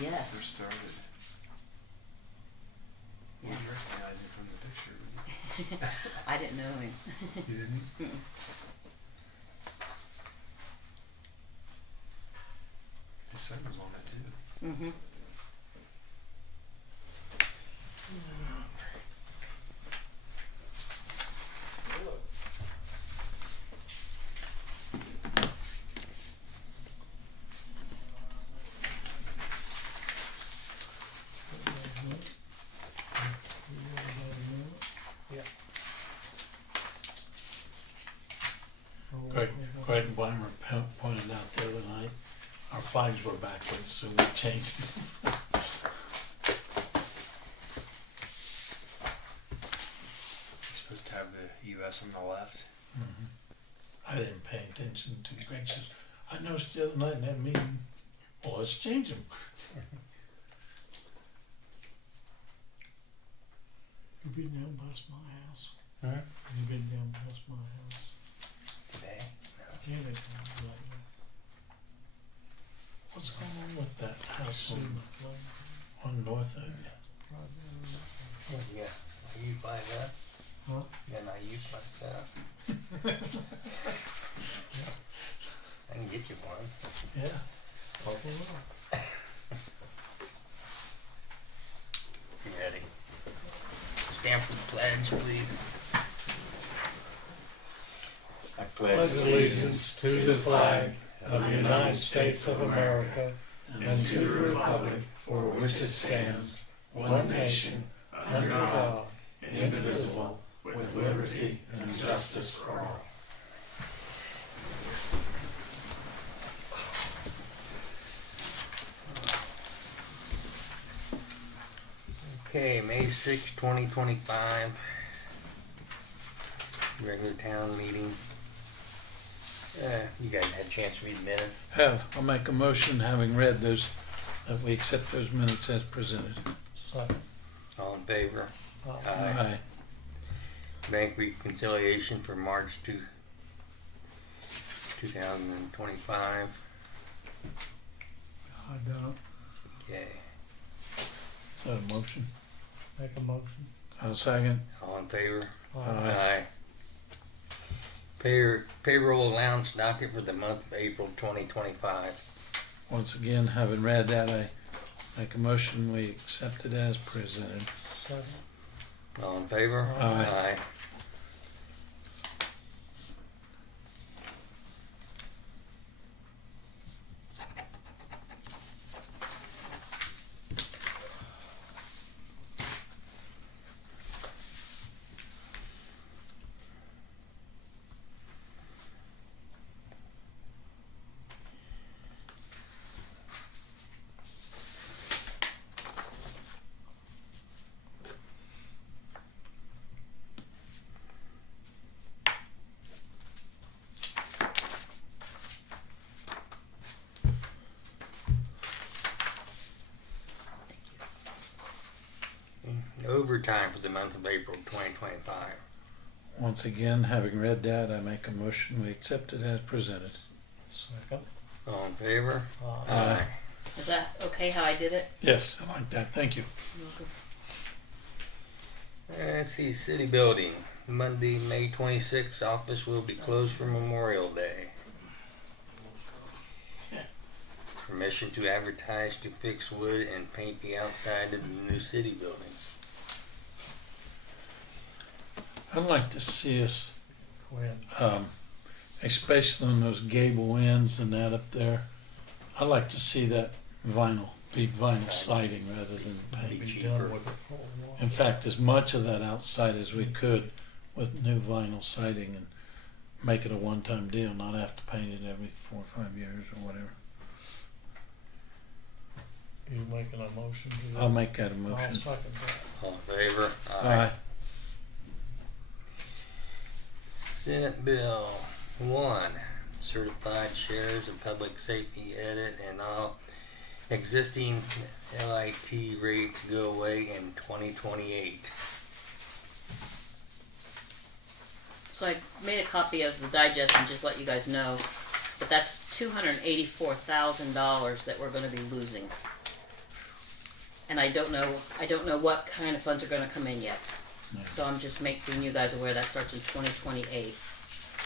Yes. First started. Yeah. You recognize him from the picture. I didn't know him. You didn't? Mm-mm. His son was on it too. Mm-hmm. Greg Weimer pointed out the other night, our flags were backwards, so we changed them. You're supposed to have the U.S. on the left. I didn't pay attention to Greg says, I noticed the other night in that meeting, well, let's change them. You've been down past my house. Huh? You've been down past my house. Today? Yeah, they come lately. What's going on with that house See my flag. on North End? Right there. What you got? You like that? Huh? You got an use like that? I can get you one. Yeah. Purple rock. You ready? Stand for the pledge, please. I Pledge allegiance to the flag of the United States of America and to the republic for which it stands, one nation, under God, indivisible, with liberty and justice for all. Okay, May 6, 2025. Regular town meeting. You guys had a chance to read the minutes? I'll make a motion, having read those, that we accept those minutes as presented. Second. All in favor? Aye. Aye. Bank reconciliation for March 2025. I done Okay. Is that a motion? make a motion. I'll second. All in favor? Aye. Payroll allowance docket for the month of April 2025. Once again, having read that, I make a motion, we accept it as presented. Second. All in favor? Aye. Overtime for the month of April 2025. Once again, having read that, I make a motion, we accept it as presented. Second. All in favor? Aye. Is that okay how I did it? Yes, I like that, thank you. You're welcome. Let's see, city building. Monday, May 26th, office will be closed for Memorial Day. Permission to advertise to fix wood and paint the outside of the new city building. I'd like to see us, Quinn. especially on those gable ends and that up there, I'd like to see that be vinyl siding rather than paint. Be cheaper. done with it for a while. In fact, as much of that outside as we could with new vinyl siding and make it a one-time deal, not have to paint it every 4 or 5 years or whatever. You making a motion to that? I'll make that a I'll motion. second that. All in favor? Aye. Senate Bill 1, certified shares of public safety edit and all existing LIT rates go away in 2028. So I made a copy of the digest and just let you guys know, but that's $284,000 that we're going to be losing and I don't know what kind of funds are gonna come in yet. No. So I'm just making you guys aware that starts in 2028.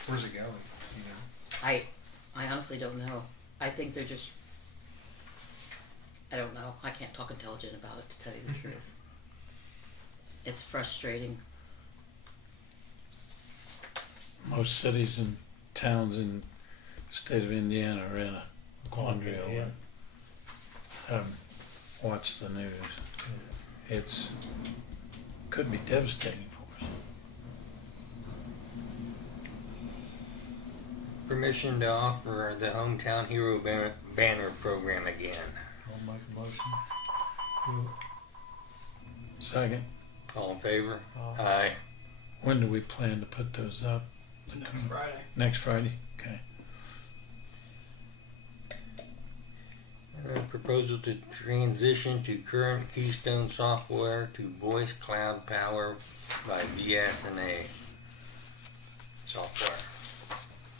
Where's it going? You know? I honestly don't know. I think they're just, I don't know. I can't talk intelligent about it, to tell you the truth. It's frustrating. Most cities and towns in the state of Indiana are in a quandary over it. Watch the news. It's could be devastating for us. Permission to offer the Hometown Hero Banner program again. I'll make a motion. Second, All in favor? Aye. Aye. when do we plan to put those up? Next Friday. Next Friday? Okay. Proposal to transition to current Keystone software to voice cloud power by BSNA software.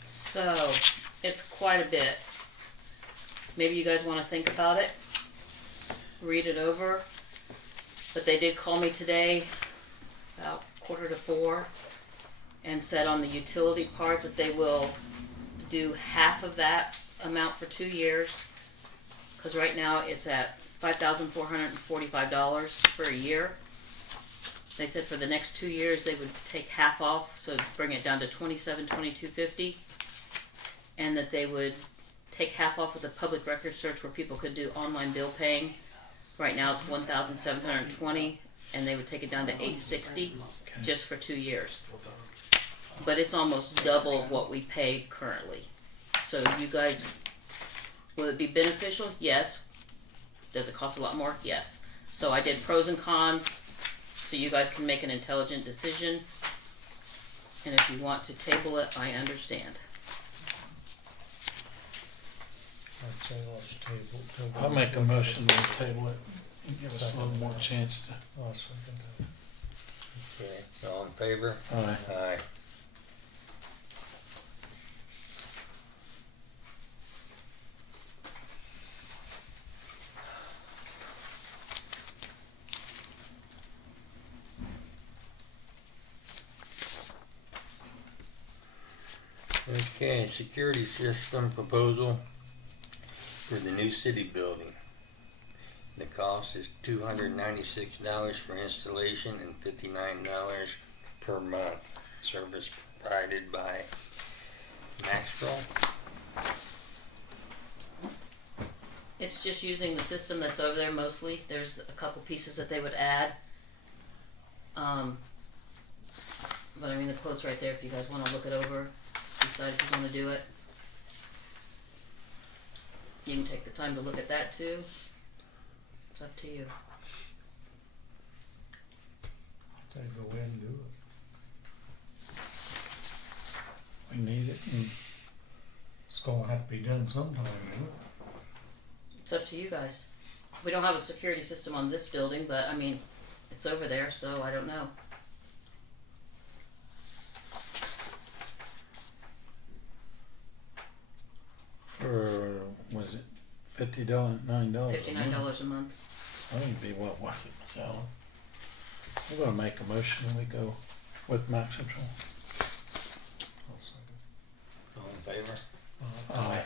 So, it's quite a bit. Maybe you guys want to think about it, read it over. But they did call me today about 3:45 and said on the utility part that they will do half of that amount for 2 years. Because right now it's at $5,445 for a year. They said for the next 2 years they would take half off, so bring it down to $2250, and that they would take half off of the public record search where people could do online bill paying. Right now it's $1,720, and they would take it down to $860 just for 2 years. But it's almost double of what we pay currently. So you guys, will it be beneficial? Yes. Does it cost a lot more? Yes. So I did pros and cons, so you guys can make an intelligent decision. And if you want to table it, I understand. I'd say let's table till we I'll make a look at motion to table it and give us a little more chance to. I'll second that. Okay. All in favor? Aye. Aye. Okay, security system proposal for the new city building. The cost is $296 for installation and $59 per month. Service provided by Maxwell. It's just using the system that's over there mostly. There's a couple pieces that they would add. But I mean, the quote's right there if you guys want to look it over. Decide if you want to do it. You can take the time to look at that too. It's up to you. I'd say go ahead and do it. We need it. And It's gonna have to be done sometime, isn't it? It's up to you guys. We don't have a security system on this building, but I mean, it's over there, so I don't know. for, was it $50, $9? $59 a month. I think it'd be well worth it myself. I'm gonna make a motion and we go with Max Central. I'll second. All in favor? Aye.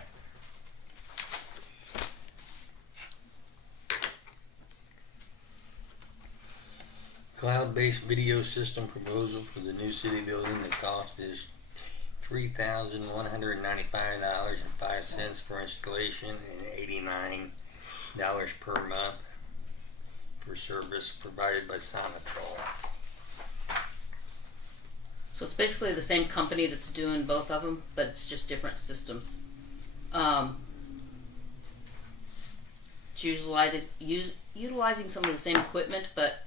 Cloud-based video system proposal for the new city building. The cost is $3,195.05 for installation and $89 per month for service provided by Sonatrol. So it's basically the same company that's doing both of them, but it's just different systems. It's utilizing some of the same equipment, but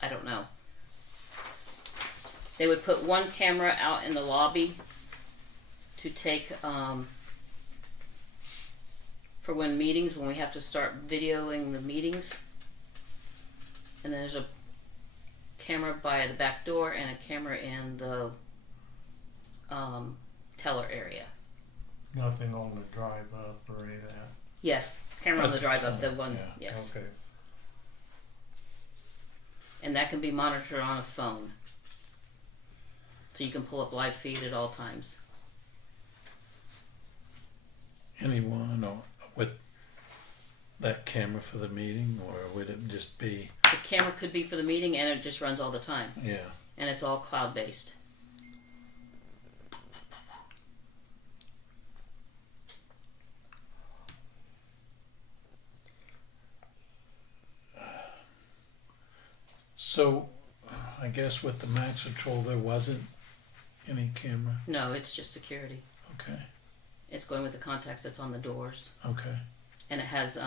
I don't know. They would put one camera out in the lobby to take, for when we have to start videoing the meetings. And then there's a camera by the back door and a camera in the teller area. Nothing on the drive up or any of that. Yes, camera on the At the drive up, the teller, one, yeah. yes. Okay. and that can be monitored on a phone. So you can pull up live feed at all times. Anyone or with that camera for the meeting, or would it just be, The camera could be for the meeting, and it just runs all the time, yeah, and it's all cloud based. so I guess with the Max Patrol there wasn't any camera? No, it's just security. Okay, It's going with the contacts that's on the doors, okay, and it has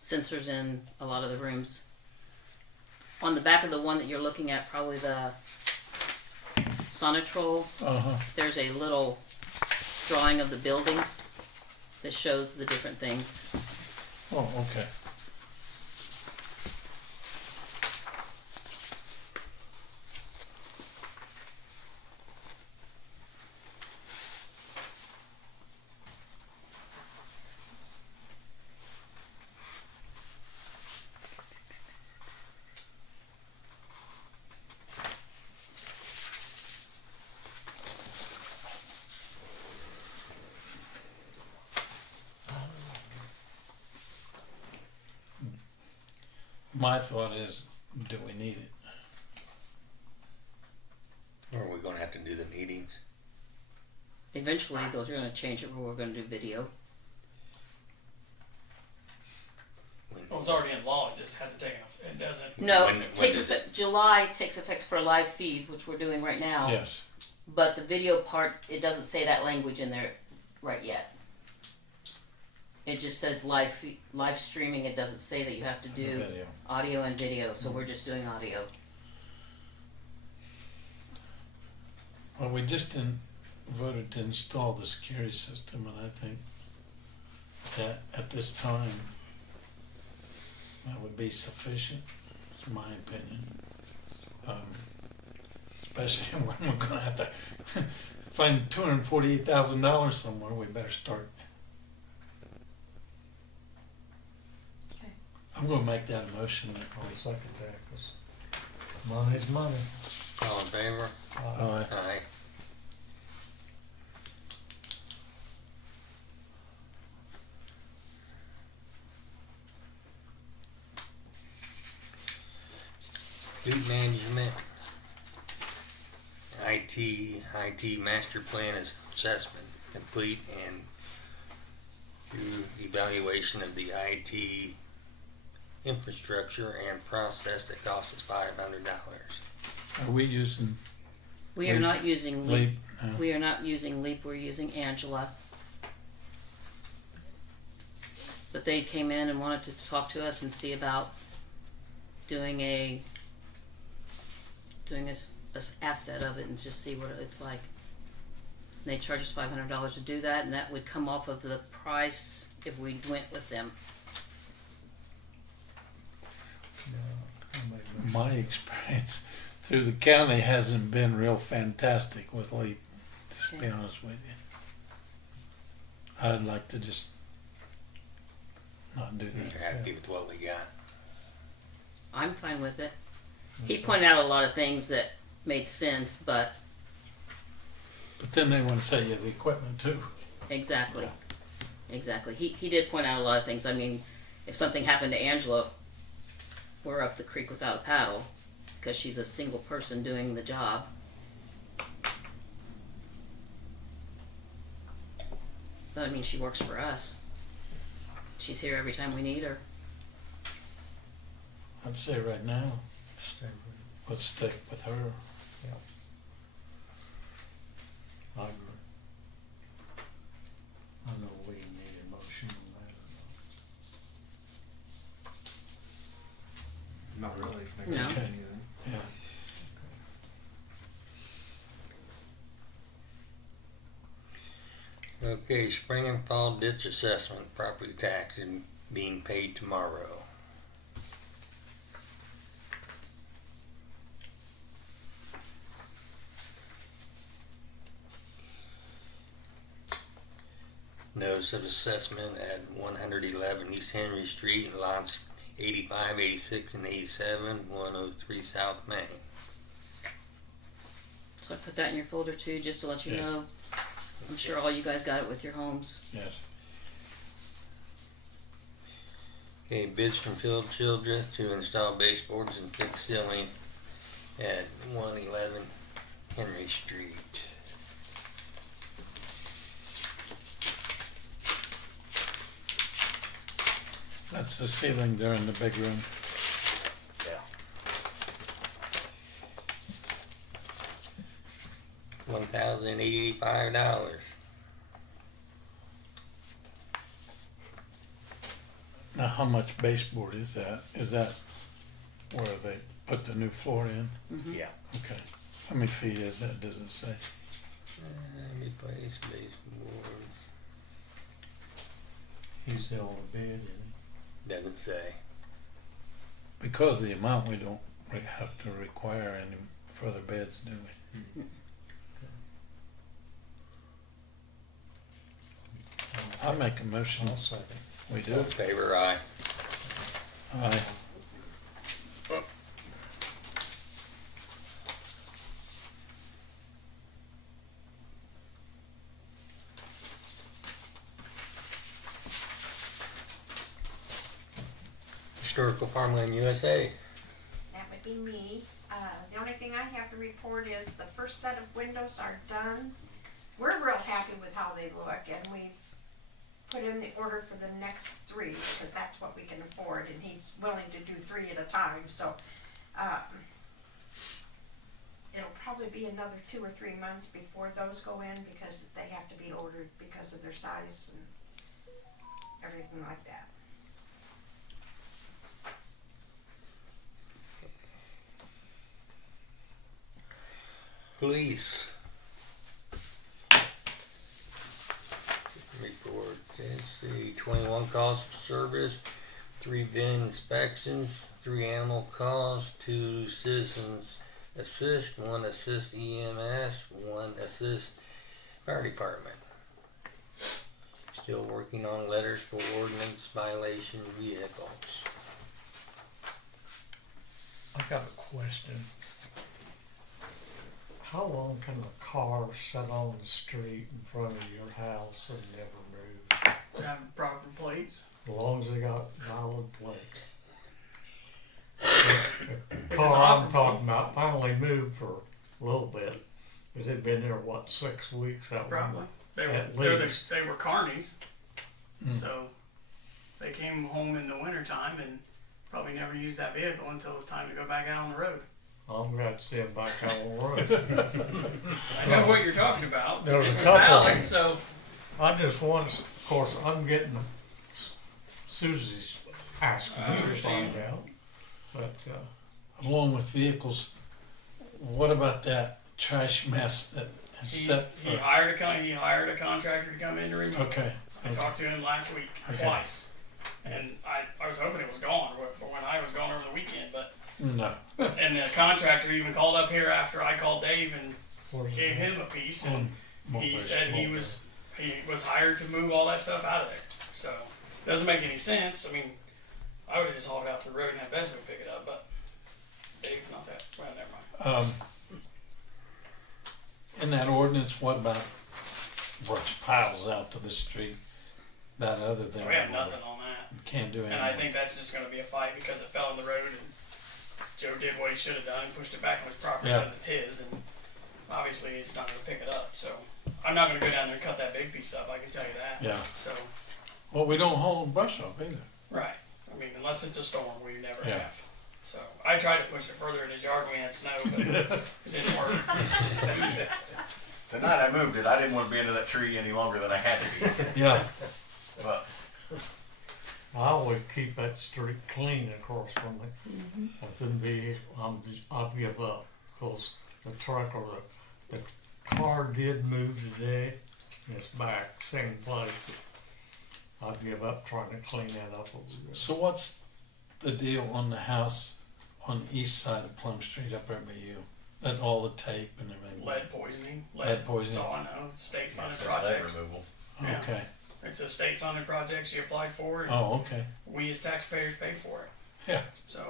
sensors in a lot of the rooms. On the back of the one that you're looking at, probably the Sonatrol, uh-huh, there's a little drawing of the building that shows the different things. oh, okay. My thought is, do we need it? Or are we gonna have to do the meetings? Eventually, those are going to change it where we're going to do video. Well, it's already in law, it just hasn't taken, it doesn't. No, When it takes does it- effect. July takes effect for a live feed, which we're doing right now. Yes, But the video part, it doesn't say that language in there right yet. It just says live streaming. It doesn't say that you have to the do video. audio and video. So we're just doing audio. Well, we just voted to install the security system, and I think that at this time, that would be sufficient, is my opinion. Especially when we're gonna have to find $248,000 somewhere, we better start. Okay. I'm gonna make that a motion that I'll we, second that, 'cause money's money. All in favor? Aye. Aye. Fleet management. IT master plan assessment complete and do evaluation of the IT infrastructure and process that cost us $500. are we using We are Leap. not using Leap. Leap? No. We are not using Leap. We're using Angela. But they came in and wanted to talk to us and see about doing a asset of it and just see what it's like. And they charge us $500 to do that, and that would come off of the price if we went with them. Yeah, I'll make a motion. My experience through the county hasn't been real fantastic with Leap, to be Okay. honest with you. I'd like to just not do that. You're happy with what we got? I'm fine with it. He pointed out a lot of things that made sense, but But then they want to sell you the equipment too. exactly. Exactly. He did point out a lot of things. I mean, if something happened to Angela, we're up the creek without a paddle because she's a single person doing the job. But I mean, she works for us. She's here every time we need her. I'd say right now, Stay with it. let's stick with her. I agree. I know we need a motion on that. Not really. No. Okay. Anything. Yeah. Okay, spring and fall ditch assessment, property tax and being paid tomorrow. Notice of assessment at 111 East Henry Street in lots 85, 86, and 87, 103 South Main. So I put that in your folder too, just to let you Yes. know. I'm sure all you guys got it with your homes. Yes. Okay, bids from Phil Childress to install baseboards and fix ceiling at 111 Henry Street. That's the ceiling there in the big room. Yeah. $1,085. Now, how much baseboard is that? Is that where they put the new floor in? Mm-hmm. Yeah. Okay. How many feet is that? Does it say? Replace baseboard. He's still on the bed, isn't Doesn't say. Because of the amount, we don't have to require any further beds, do we? he? I make a motion. I'll second. We do. All in favor, aye. Aye. Historical Farmland USA. That would be me. The only thing I have to report is the first set of windows are done. We're real happy with how they look, and we put in the order for the next 3 because that's what we can afford, and he's willing to do 3 at a time. So it'll probably be another 2 or 3 months before those go in because they have to be ordered because of their size and everything like that. Police. Report. Let's see, 21 calls for service, 3 VIN inspections, 3 animal calls, 2 citizens assist, 1 assist EMS, 1 assist fire department. Still working on letters for ordinance violation vehicles. I got a question. How long can a car sit on the street in front of your house and never move? Have proper plates. As long as they got valid plates. The it's car I'm operable. talking about finally moved for a little bit. It had been there, what, 6 weeks? I Probably. remember. They were At they were, least. they were carnies, Mm. so they came home in the wintertime and probably never used that vehicle until it was time to go back out on the road. I'm glad to see him back out on the road. I know what you're talking about. There was It a couple. valid, so I just want, of course, I'm getting, Susie's asking I me to understand. find out. But, Along with vehicles, what about that trash mess that is set he for? hired a contractor to come in to remove it. Okay. I talked to him last week Okay. twice, and I was hoping it was gone when I was gone over the weekend. But No. and the contractor even called up here after I called Dave and where's gave it? him a piece, and On he Mulberry said he Street. was hired to move all that stuff out of there. So doesn't make any sense. I mean, I would have just hauled it out to the road and had Beswick pick it up, but Dave's not that. Well, never mind. In that ordinance, what about brush piles out to the street? That other than We have nothing on that. Can't do anything. And I think that's just going to be a fight because it fell in the road and Joe did what he should have done, pushed it back on his property Yeah. because it's his, and obviously he's not going to pick it up. So I'm not going to go down there and cut that big piece up. I can tell you that. Yeah. So Well, we don't haul brush up either. right. I mean, unless it's a storm, we never Yeah. have. So I tried to push it further in his yard when we had snow, but it didn't work. The night I moved it, I didn't want to be into that tree any longer than I had to be. Yeah. But I always keep that street clean, of course, from me. I couldn't be, I'll give up, because the truck or the car did move today, and it's back, same place. I'd give up trying to clean that up a little bit. So what's the deal on the house on the east side of Plum Street up there by you? That all the tape and everything. Lead poisoning. Lead poisoning. That's all I know. State funded that's lead project. removal. Yeah. Okay. It's a state funded project she applied for, and Oh, okay. we as taxpayers pay for it. Yeah. So,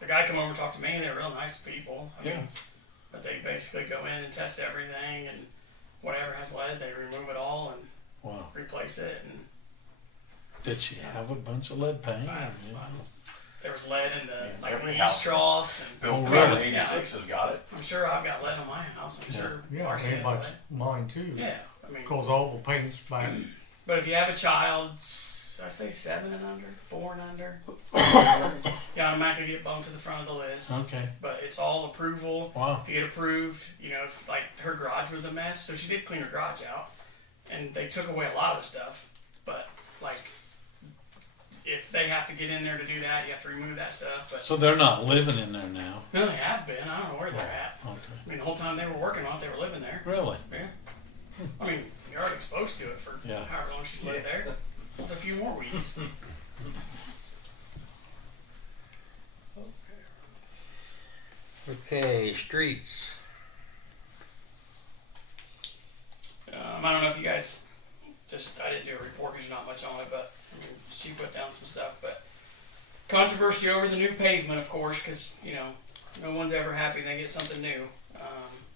the guy come over and talked to me. They were real nice people. I Yeah. mean, but they basically go in and test everything, and whatever has lead, they remove it all and Wow. replace it. And Did she have a bunch of lead paint? there was lead in the Every the house. east troughs, and Bill Oh, Clinton, really? 86 has got it. I'm sure I've got lead on my house. I'm Yeah. sure Yeah, Marcy and has like lead. mine too. Yeah, I mean, Cause all the paint's back. but if you have a child, I say 7 and under, 4 and under, you automatically get bumped to the front of the list. Okay. But it's all approval. Wow. If you get approved, you know, if, like her garage was a mess, so she did clean her garage out, and they took away a lot of stuff. But like, if they have to get in there to do that, you have to remove that stuff. But So they're not living in there now? no, they have been. I don't know where they're at. Okay. I mean, the whole time they were working on it, they were living there. Really? Yeah. I mean, you're already exposed to it for Yeah. however long she's lived there. There's a few more weeks. Okay, streets. I don't know if you guys I didn't do a report because there's not much on it, but I mean, she put down some stuff. But controversy over the new pavement, of course, because, you know, no one's ever happy they get something new.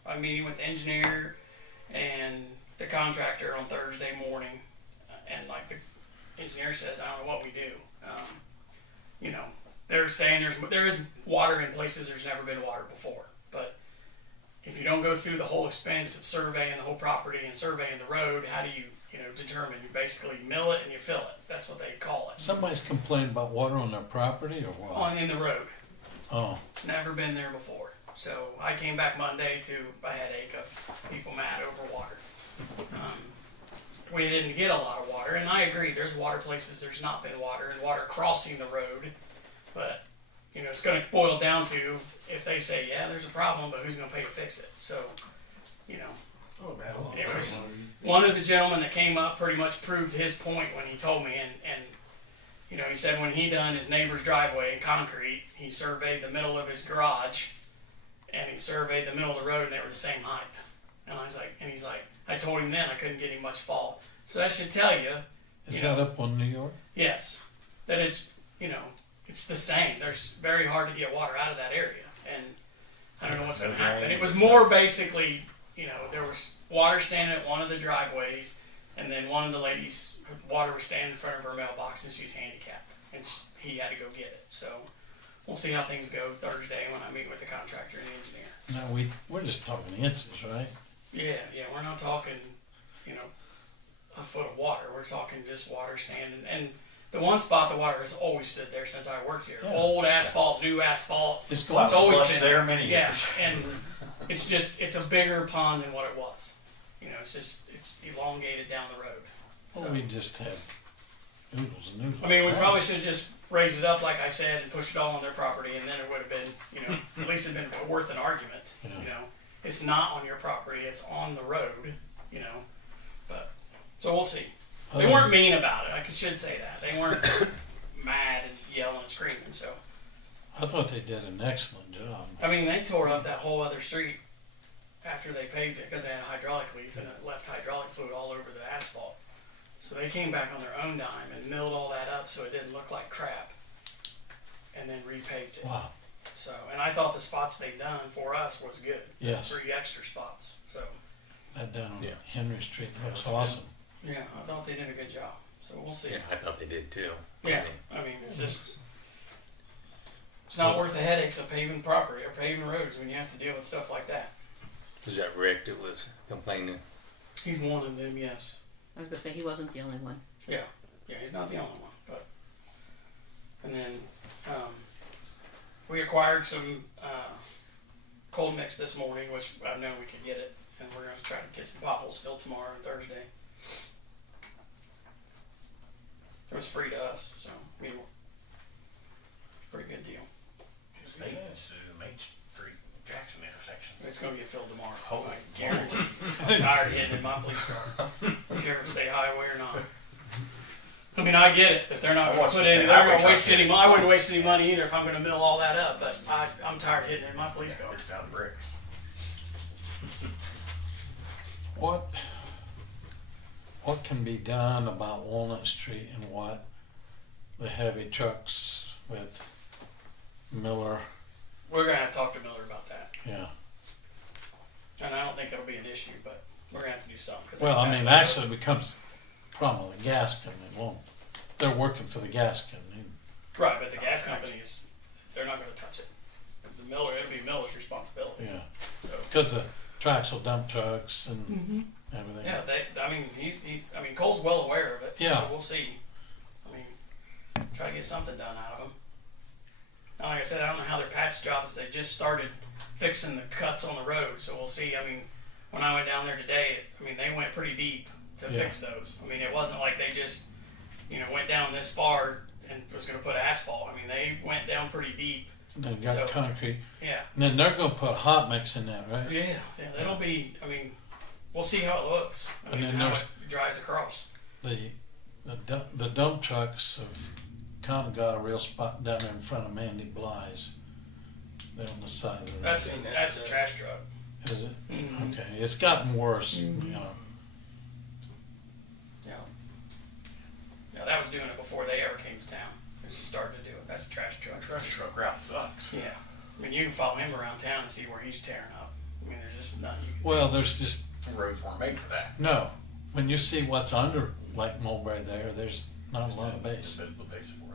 I'm meeting with the engineer and the contractor on Thursday morning, and like the engineer says, I don't know what we do. You know, they're saying there is water in places there's never been water before, but if you don't go through the whole expense of surveying the whole property and surveying the road, how do you determine? You basically mill it and you fill it. That's what they call it. Somebody's complaining about water on their property or what? On in the road. Oh, It's never been there before. So I came back Monday to a headache of people mad over water. We didn't get a lot of water, and I agree. There's water places there's not been water, and water crossing the road. But you know, it's going to boil down to if they say, yeah, there's a problem, but who's going to pay to fix it? So, you know, it was one of the gentlemen that came up pretty much proved his point when he told me, and you know, he said when he done his neighbor's driveway in concrete, he surveyed the middle of his garage, and he surveyed the middle of the road, and they were the same height. And I was like, and he's like, I told him then I couldn't get him much fall. So that should tell you, is that up on New York? yes, that it's, you know, it's the same. There's very hard to get water out of that area, and I don't know what's going to happen. It was more basically, you know, there was water standing at one of the driveways, and then one of the ladies, water was standing in front of her mailbox, and she's handicapped, and he had to go get it. So we'll see how things go Thursday when I meet with the contractor and the engineer. No, we're just talking inches, right? Yeah, we're not talking, you know, a foot of water. We're talking just water standing. And the one spot, the water has always stood there since I worked here. Yeah. Old asphalt, new asphalt. It's Cloud going. always slush been there many Yeah, years. and it's a bigger pond than what it was. You know, it's elongated down the road. Well, we just had noodles and noodles. I mean, we around. probably should just raise it up, like I said, and push it all on their property, and then it would have been, you know, at least it'd been worth an argument. Yeah. You know, it's not on your property; it's on the road. You know, but so we'll see. They weren't mean about it. I should say that they weren't mad and yelling and screaming. So I thought they did an excellent job. I mean, they tore up that whole other street after they paved it because they had a hydraulic leak and it left hydraulic fluid all over the asphalt. So they came back on their own dime and milled all that up so it didn't look like crap, and then repaved it. Wow. So, and I thought the spots they'd done for us was good. Yes. 3 extra spots. So, That down on Yeah. Henry Street looks awesome. yeah, I thought they did a good job. So we'll see. Yeah, I thought they did too. Yeah, I mean, it's just, it's not worth the headaches of paving property or paving roads when you have to deal with stuff like that. Was that Rick that was complaining? He's one of them, yes. I was gonna say he wasn't the only one. Yeah, he's not the only one, but, and then, we acquired some, cold mix this morning, which I've known we could get it, and we're gonna try to get some potholes filled tomorrow and Thursday. It was free to us, so, I mean, it's a pretty good deal. They used to do the Main Street Jackson intersection. It's gonna get filled tomorrow. Holy I guarantee you. I'm tired of hitting in my police car. Don't care if it's state highway or not. I mean, I get it, that they're not I gonna watched put the any, state they're highway gonna waste truck any hit. money. I wouldn't waste any money either if I'm gonna mill all that up, but I'm tired of hitting it in my police car. It's down the bricks. What can be done about Walnut Street and what the heavy trucks with Miller, We're gonna have to talk to Miller about that, yeah. and I don't think it'll be an issue, but we're gonna have to do something. 'Cause Well, I they mean, have to- actually it becomes a problem with the gas company, won't it? They're working for the gas company. Right, but the gas company is, they're not gonna touch it. The Miller, it'll be Miller's responsibility, Yeah, so. because the tracks will dump trucks and everything. Yeah, I mean, I mean, Cole's well aware of it. Yeah. So we'll see. I mean, try to get something done out of them. And like I said, I don't know how their patch jobs, they just started fixing the cuts on the road, so we'll see. I mean, when I went down there today, I mean, they went pretty deep to Yeah. fix those. I mean, it wasn't like they just, went down this far and was gonna put asphalt. I mean, they went down pretty deep. And they've got So- concrete. Yeah. And then they're gonna put hot mix in that, right? Yeah, that'll be, I mean, we'll see how it looks. I And mean, then how there's- it drives across. The dump trucks have kind of got a real spot down there in front of Mandy Bly's. They're on the side of the road. That's a trash truck. Is it? Mhm. Okay, it's gotten worse, you know. Yeah, that was doing it before they ever came to town. It was starting to do it. That's a trash truck. Trash truck route sucks. Yeah. I mean, you can follow him around town and see where he's tearing up. I mean, there's just nothing you can Well, there's just, The roads weren't made for that. no, when you see what's under, like Mulberry there, there's not a lot of base. Invisible base for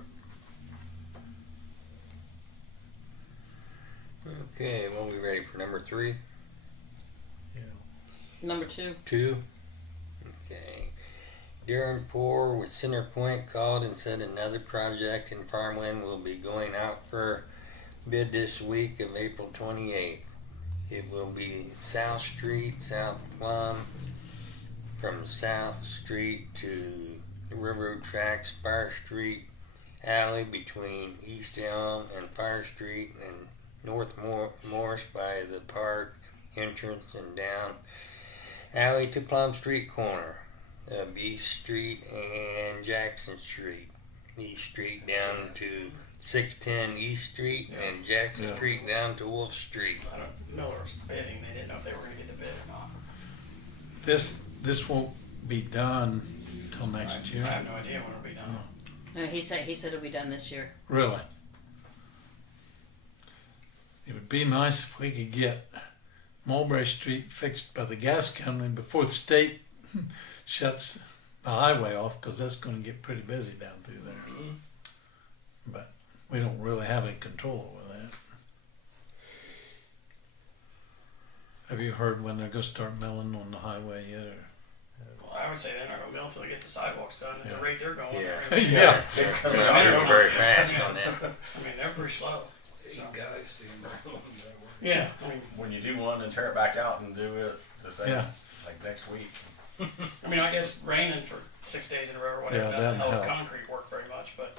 it. Okay, well, we ready for number 3? Number 2. 2? Okay. Darren Poor with Centerpoint called and said another project in Farmland will be going out for bid this week of April 28th. It will be South Street, South Plum, from South Street to the Railroad Tracks, Fire Street Alley between East Elm and Fire Street, and North Morris by the park entrance, and down alley to Plum Street corner of East Street and Jackson Street. East Street down to 610 East Street, and Jackson Yeah. Street down to Wolf Street. I don't know Miller's bidding. They didn't know if they were going to get the bid or not. This won't be done till next year. I have no idea when it'll be done. No, he said it'll be done this year. Really? It would be nice if we could get Mulberry Street fixed by the gas company before the state shuts the highway off, because that's going to get pretty busy down through there. Mhm. But we don't really have any control over that. Have you heard when they're going to start milling on the highway yet? Or? Well, I would say they're not going to mill until they get the sidewalks done. At Yeah. the rate they're going, Yeah. they're gonna- Yeah. So I don't go very fast on that. I mean, they're pretty slow. So, guys, yeah, I mean, When you do one and tear it back out and do it the same, Yeah. like next week. I guess raining for 6 days in a row or whatever Yeah, doesn't that'd help help. concrete work very much, but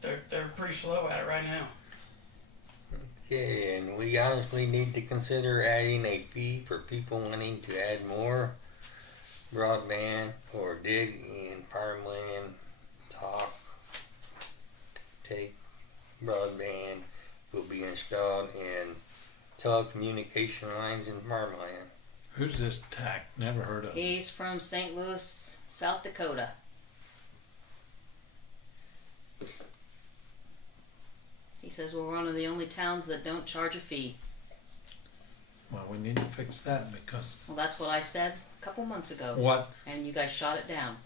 they're pretty slow at it right now. Okay, and we honestly need to consider adding a fee for people wanting to add more broadband or dig in farmland, take broadband will be installed in telecommunication lines in farmland. Who's this TAC? Never heard of him. He's from St. Louis, South Dakota. He says we're one of the only towns that don't charge a fee. Well, we need to fix that, because Well, that's what I said a couple months ago, what, and you guys shot it down.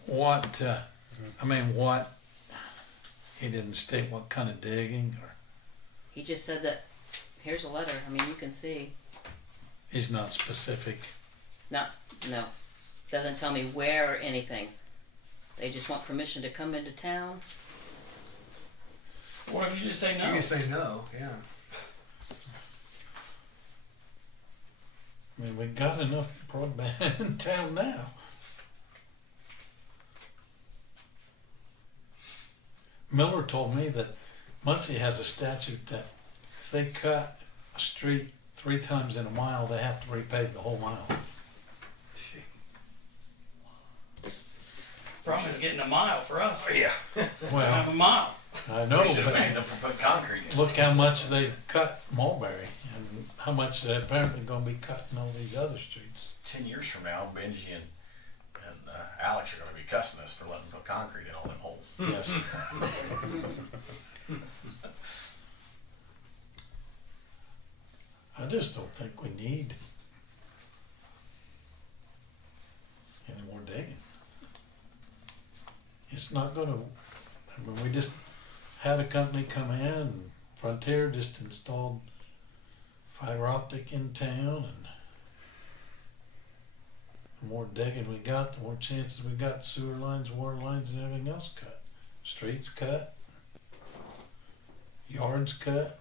he didn't state what kind of digging, or He just said that, here's a letter, I mean, you can see. he's not specific. No, doesn't tell me where or anything. They just want permission to come into town. What if you just say You no? can say no, yeah. I mean, we got enough broadband in town now. Miller told me that Muncie has a statute that if they cut a street 3 times in a mile, they have to repave the whole mile. Problem is getting a mile for us. Yeah. We don't Well, have a mile. I know, Should have but banned them from putting concrete in. look how much they've cut Mulberry, and how much they're apparently going to be cutting all these other streets. 10 years from now, Benji and Alex are gonna be cussing us for letting them put concrete in all them holes. Yes. I just don't think we need any more digging. It's not gonna, I mean, we just had a company come in, Frontier just installed fiber optic in town, and the more digging we got, the more chances we got sewer lines, water lines, and everything else cut. Streets cut, yards cut.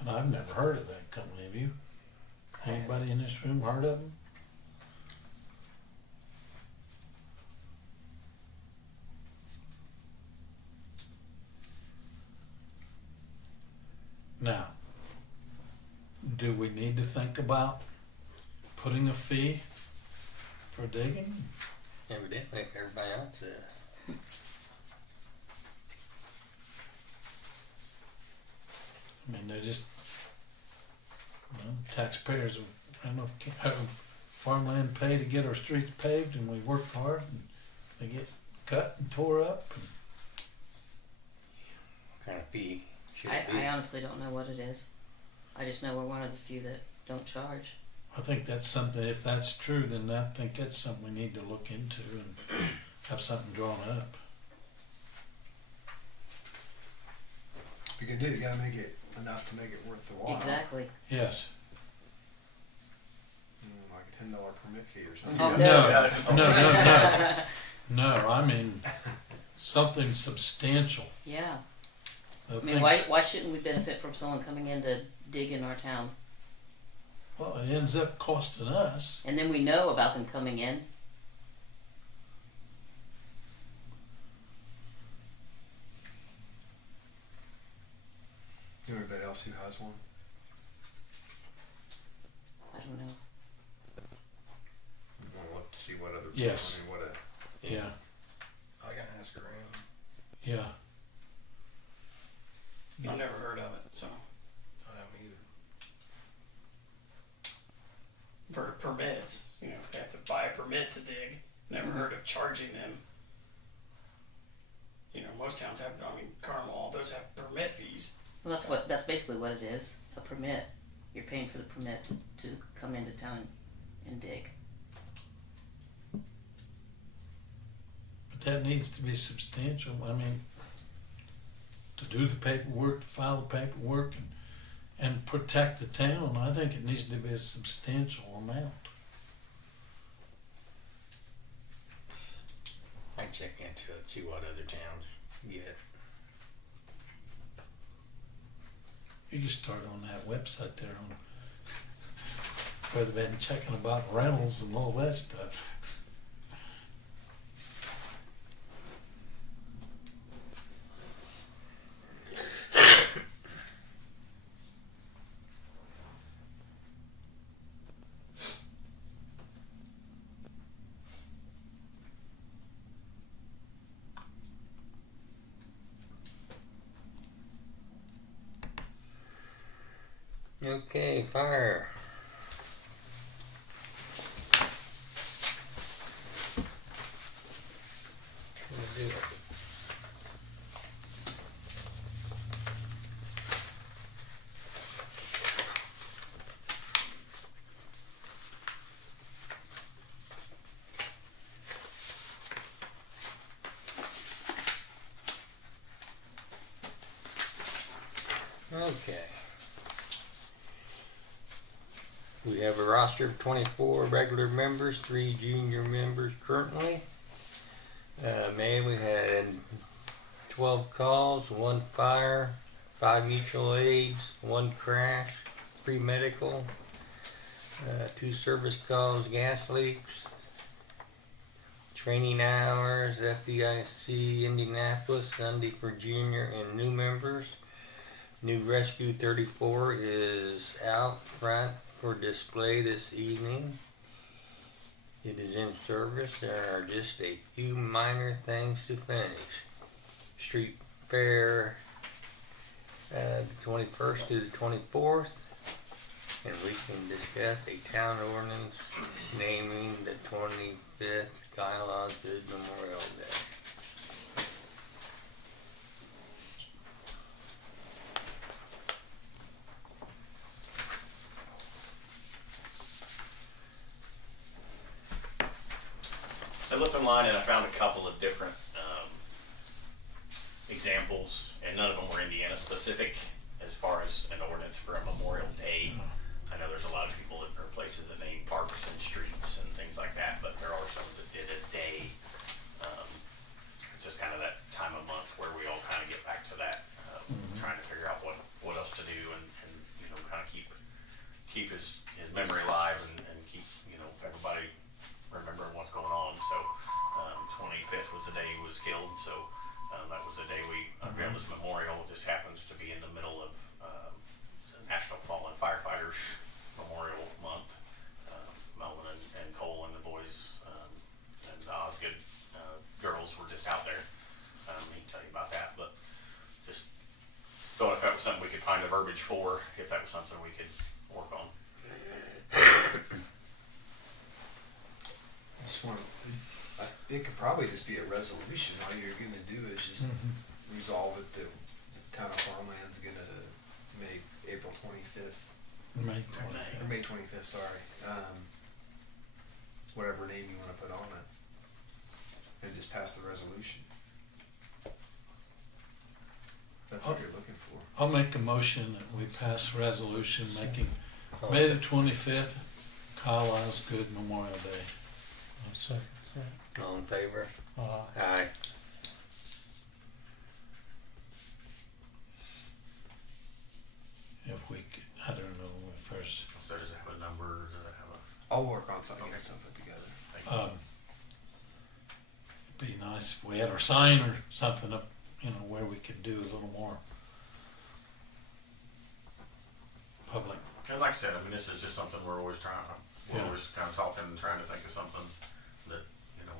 And I've never heard of that company. Have you? Anybody in this room heard of them? Now, do we need to think about putting a fee for digging? Evidently, everybody else is. I mean, they're just, taxpayers have enough farmland pay to get our streets paved, and we work hard, and they get cut and tore up. And What kind of fee should it be? I honestly don't know what it is. I just know we're one of the few that don't charge. I think that's something, if that's true, then I think that's something we need to look into and have something drawn up. If you can do it, you gotta make it enough to make it worth the while. Exactly. Yes. Like a $10 permit fee or something. Oh, No, no, I mean, something substantial. Yeah. I I mean, think- why shouldn't we benefit from someone coming in to dig in our town? Well, it ends up costing us. And then we know about them coming in. You know anybody else who has one? I don't know. You wanna look to see what other Yes. I mean, what a Yeah, I can ask around. yeah. I've never heard of it, so. I haven't either. For permits, you know, they have to buy a permit to dig. Never heard of charging them. You know, most towns have, I mean, Carmel, all those have permit fees. Well, that's basically what it is. A permit. You're paying for the permit to come into town and dig. But that needs to be substantial. I mean, to do the paperwork, to file the paperwork, and protect the town, I think it needs to be a substantial amount. I check into it, see what other towns get. You can start on that website there on where they've been checking about rentals and all that stuff. Okay, fire. Trying to do it. Okay. We have a roster of 24 regular members, 3 junior members currently. May we had 12 calls, 1 fire, 5 mutual aids, 1 crash, 3 medical, 2 service calls, gas leaks, training hours, FDIC Indianapolis, Sunday for junior and new members. New Rescue 34 is out front for display this evening. It is in service. There are just a few minor things to finish. Street fair the 21st to the 24th. and we can discuss a town ordinance naming the 25th Kyle Osgood Memorial Day. I looked online and I found a couple of different examples, and none of them were Indiana specific as far as an ordinance for a Memorial Day. I know there's a lot of people that are places that name parks and streets and things like that, but there are some that did a day. It's just kind of that time of month where we all kind of get back to that, trying to figure out what else to do and you know, kind of keep his memory alive and keep, you know, everybody remembering what's going on. So 25th was the day he was killed, so that was the day we unveiled this memorial. This happens to be in the middle of the National Fallen Firefighters Memorial Month. Melvin and Cole and the boys and the Osgood girls were just out there. He can tell you about that, but just thought if that was something we could find the verbiage for, if that was something we could work on. It could probably just be a resolution. All you're gonna do is just resolve it that the town of Farmland's gonna make April 25th, May or 25th. May 25th, sorry. Whatever name you wanna put on it. And just pass the resolution. That's what you're looking for. I'll make a motion that we pass a resolution making May the 25th Kyle Osgood Memorial Day. I'll second that. All in favor? Aye. Aye. If we could, I don't know, at first, So does it have a number, or does it have a? I'll work on something, get something put together. it'd be nice if we had our sign or something up, you know, where we could do a little more public. And like I said, I mean, this is just something we're always Yeah. always kind of talking and trying to think of something that, you know,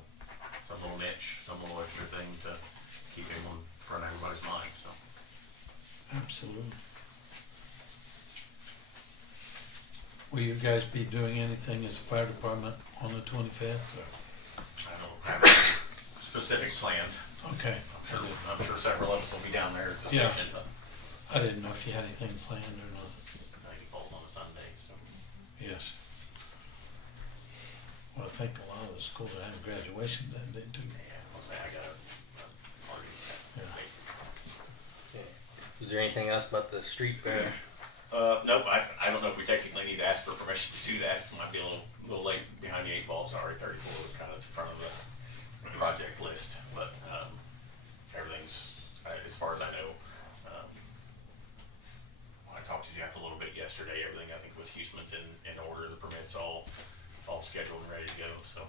some little niche, some little extra thing to keep him in front of everybody's mind, so. Absolutely. Will you guys be doing anything as a fire department on the 25th? I don't have a specific plan. Okay. I'm sure several of us will be down there at the Yeah. station, but I didn't know if you had anything planned or not. I think it falls on a Sunday, so. Yes. Well, I think a lot of the schools are having graduations that day too. Yeah, I'll say I got a party. Yeah. Is there anything else about the street fair? Nope, I don't know if we technically need to ask for permission to do that. Might be a little late behind the 8 ball, sorry. 34 was kind of in front of the project list, but everything's, as far as I know, I talked to Jeff a little bit yesterday. Everything I think with Hughesman's in order. The permits all scheduled and ready to go. So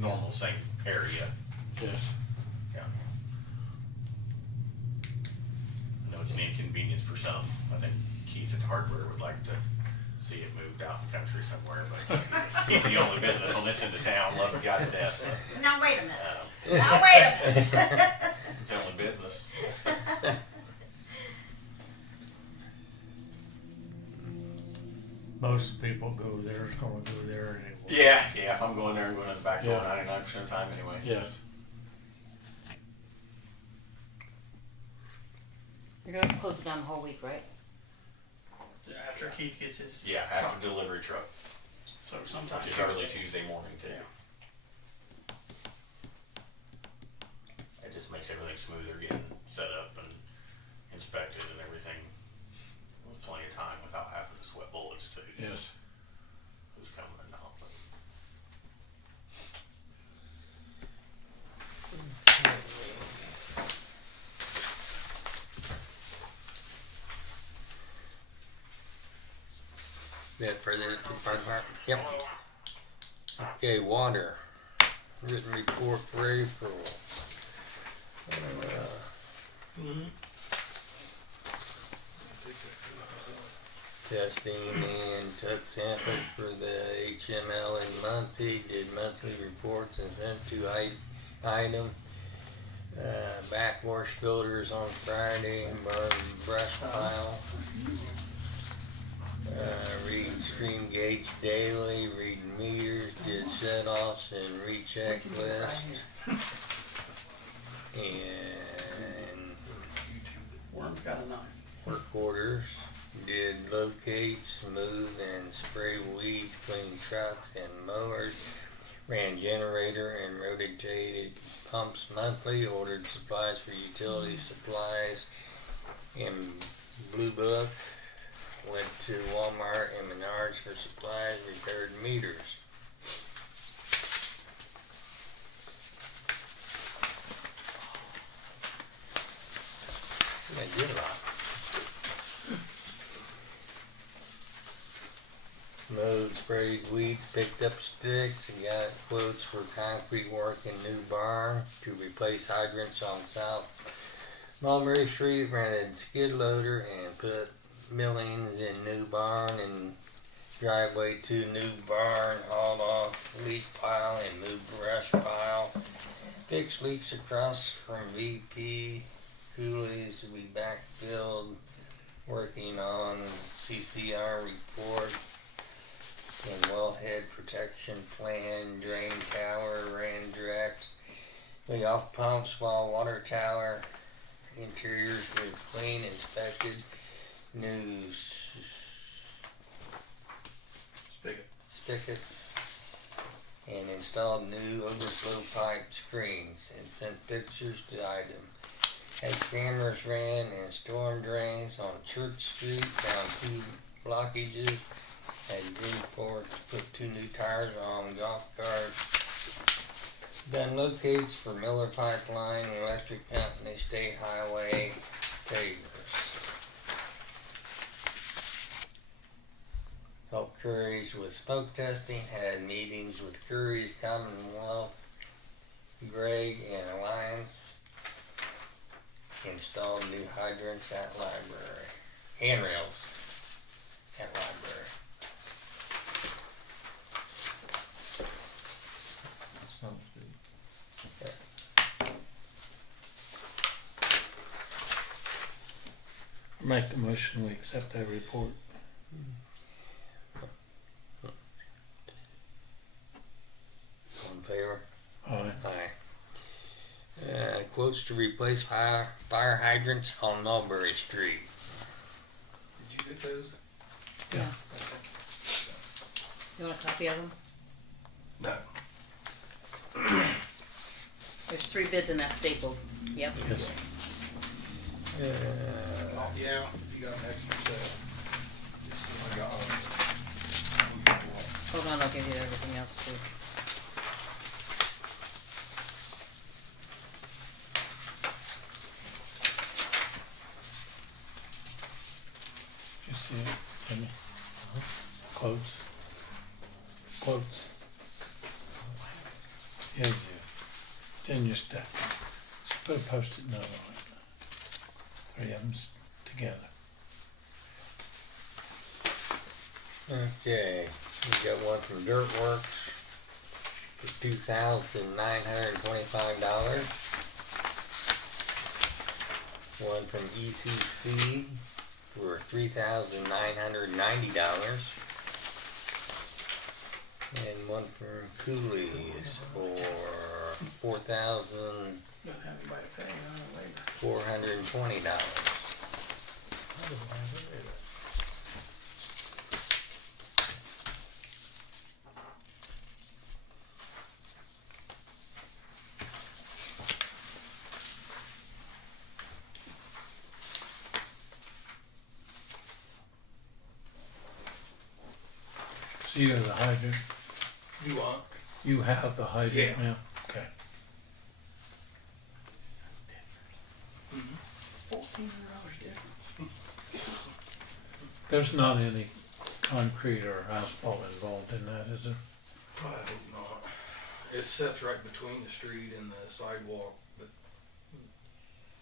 normal, same area. Yes. Yeah. I know it's an inconvenience for some. I think Keith at Hardware would like to see it moved out in the country somewhere, but he's the only business on this end of town. Love the guy to death. But, Now wait a minute. Now wait a minute. it's the only business. Most people go there, gonna go there anyway. Yeah. If I'm going there, I'm going to the back door Yeah. 99% of the time anyway. Yes. You're gonna close it down the whole week, right? After Keith gets his Yeah, truck. after delivery truck, So sometime which is early Tuesday morning too. Yeah. It just makes everything smoother getting set up and inspected and everything with plenty of time without having to sweat bullets too. Yes. Who's coming and not. But That for the fire department? Yep. Okay, water. Written report for April. Testing and took samples for the HML and monthly, did monthly reports and sent to item. Backwash filters on Friday, brush pile. Read stream gauge daily, read meters, did shut-offs and recheck list. And Worm's got a knife. work orders, did locate, smooth, and spray weeds, clean trucks and mowers, ran generator and rotated pumps monthly, ordered supplies for utility supplies in Blue Book, went to Walmart and Menards for supplies, repaired meters. I did a lot. Mowed, sprayed weeds, picked up sticks, and got quotes for concrete work in new barn to replace hydrants on South Mulberry Street. Rented skid loader and put millings in new barn and driveway to new barn. Hauled off leak pile and moved brush pile. Fixed leaks across from VP. Coolies to be backfilled. Working on CCR report and wellhead protection plan. Drain tower ran direct. Lay off pumps while water tower interiors were clean, inspected. New spigots and installed new overflow pipe screens and sent pictures to item. Had cameras ran and storm drains on Church Street, found 2 blockages. Had Green Forks put 2 new tires on golf carts. Done locates for Miller Pipeline, Electric Company, State Highway, pavers. Helped Curry's with smoke testing. Had meetings with Curry's, Commonwealth, Greg, and Alliance. Installed new hydrants at library. Handrails at library. Make the motion, we accept that report. All in favor? Aye. Aye. Quotes to replace fire hydrants on Mulberry Street. Did you get those? Yeah. You want a copy of them? No. There's 3 bids in that stapled. Yep. Yes. Oh, yeah, if you got an extra set. Just see if I got one. Hold on, I'll give you everything else too. Did you see it, Jimmy? Quotes. Quotes. Yeah, you do. It's in your stack. Just put a post-it note on it. 3 of them together. Okay, we got one from Dirtworks for $2,925. One from ECC for $3,990. And one from Cooley's for $4,420. Don't have anybody to pay on labor. So you have the hydrant? You want? You have the hydrant Yeah. now? Okay. $1,400 difference. There's not any concrete or asphalt involved in that, is there? I hope not. It sits right between the street and the sidewalk, but,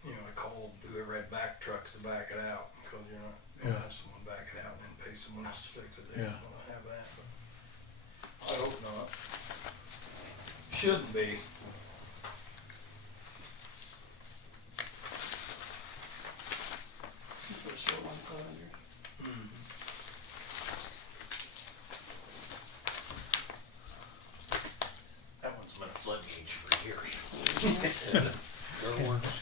you know, I called whoever had back trucks to back it out, because you're not gonna Yeah. have someone back it out and then pay someone else to fix it. They Yeah. don't wanna have that, but I hope not. Shouldn't be. Dirt Works.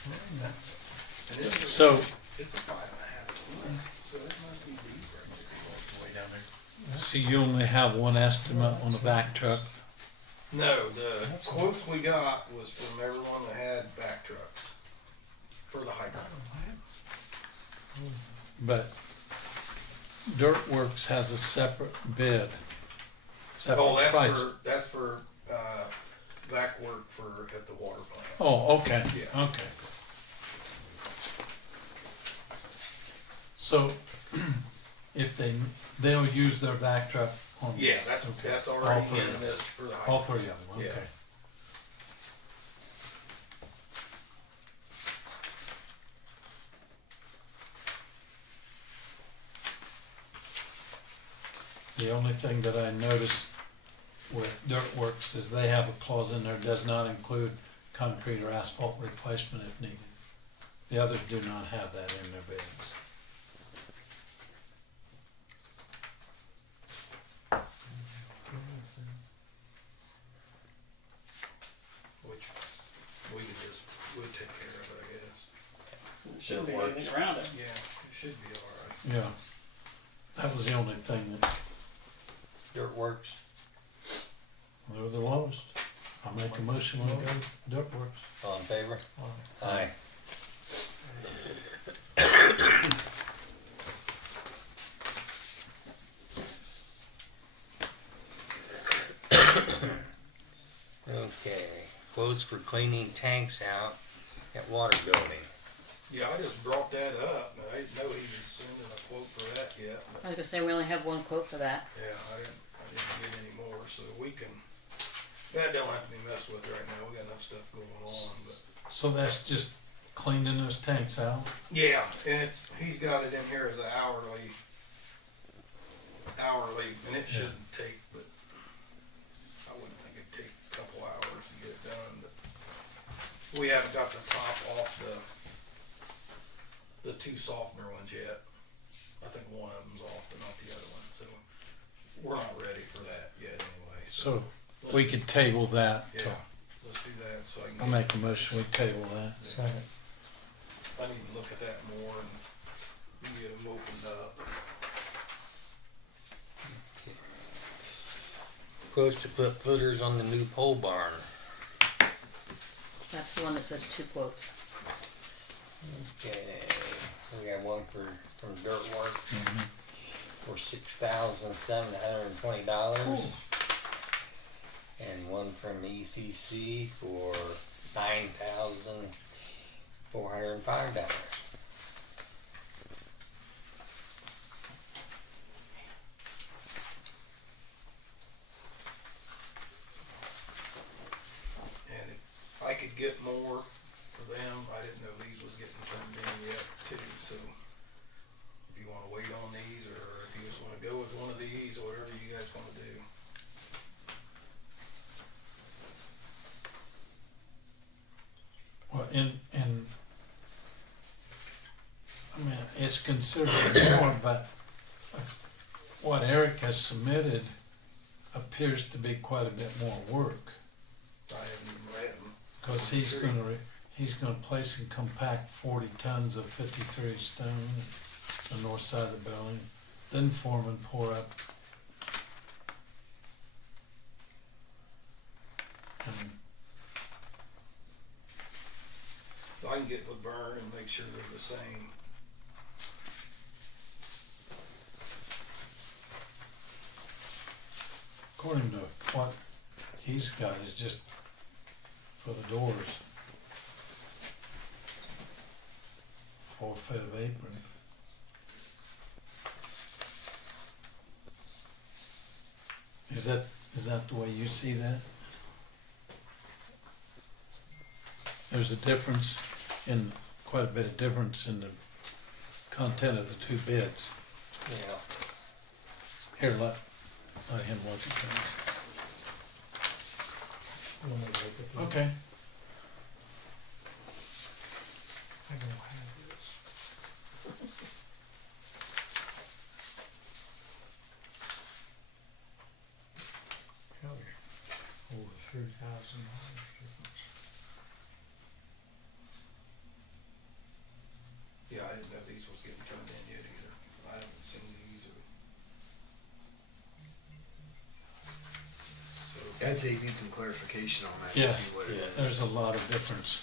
And it's, So, it's a 5.5 foot, so it must be deep right Way down there. so you only have one estimate on a vac truck? there. No, the quotes we got was from everyone that had back trucks for the hydrant. But Dirt Works has a separate bid, separate Oh, price. that's for vac work for, at the water plant. Oh, okay, Yeah. okay. So, if they'll use their vac truck on. Yeah, that's Okay. All already three of in them. this for the hydrant. All three of them, Yeah. okay. The only thing that I noticed with Dirt Works is they have a clause in there, does not include concrete or asphalt replacement if needed. The others do not have that in their bids. Which would take care of it, I guess. Shouldn't be anything around it. Yeah, it should be all right. Yeah. That was the only thing that, Dirt Works. they were the lowest. I'll make a motion when we go Dirt Works. All in favor? Aye. Okay, quotes for cleaning tanks out at water building. Yeah, I just brought that up, and I didn't know he was sending a quote for that yet, I but was gonna say, we only have one quote for that. yeah, I didn't get any more, so we can, that don't have to be messed with right now, we got enough stuff going on, but. So that's just cleaning those tanks out? Yeah, and he's got it in here as an hourly, and it shouldn't take, but I wouldn't think it'd take a couple hours to get it done, but we haven't got the top off the two softener ones yet. I think one of them's off, but not the other one, so we're not ready for that yet anyway, So let's we just- could table that. Yeah, let's do that, so I can. I'll make a motion, we table that. Second. I need to look at that more and get them opened up. Quotes to put footers on the new pole barn. That's the one that says two quotes. Okay, we got one from Dirt Works for $6,720. And one from ECC for $9,405. And if I could get more for them, I didn't know these was getting turned in yet too, so if you wanna wait on these, or if you just wanna go with one of these, or whatever you guys wanna do. Well, I mean, it's considerably more, but what Eric has submitted appears to be quite a bit more work. I haven't even read them. Cause he's gonna place and compact 40 tons of 53 stone on the north side of the building, then form and pour up. And I can get with Vern and make sure they're the same. according to what he's got is just for the doors. 4 foot of apron. Is that the way you see that? There's a difference in, quite a bit of difference in the content of the two bids. Yeah. Here, let him look at Let me look at that. that. Okay. I don't have this. Probably over $3,000 difference. I'd say you need some clarification on that. Yes. To see what it Yeah. is. There's a lot of difference.